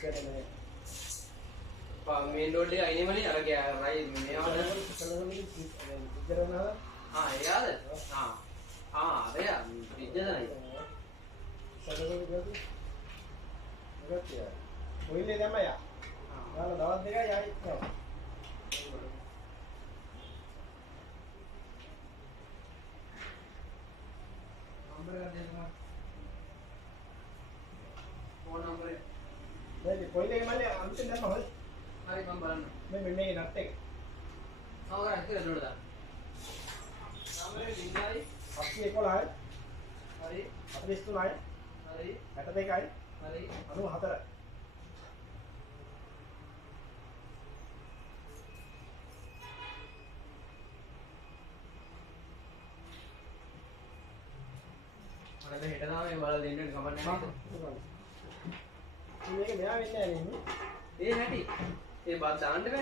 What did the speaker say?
main road එක අයිනේ මනේ අර රයි මේවට එයාද අරය පිජ්ජද නයි කොයිලේ දැම්ම යා යාලා දවස් දෙකයි ආයි කරා නම්බර එක දෙන්න ෆෝන් නම්බර එක දැන් කොයිලේ මල්ලේ අන්තිම දැම්ම හොල් හරි මම බලන්න මේ මෙන්න නට් එක සමහර හිතේ නෝඩ දාන්න නම්බරේ 0යි 811 හරි 43යි හරි 62යි හරි 94යි මම හෙට තමයි බලලා දෙන්න කමක් නැහැ මේක මෙයා වෙන්නේ නැහැ නේ ඒ හැටි ඒ බත් දාන්න බෑ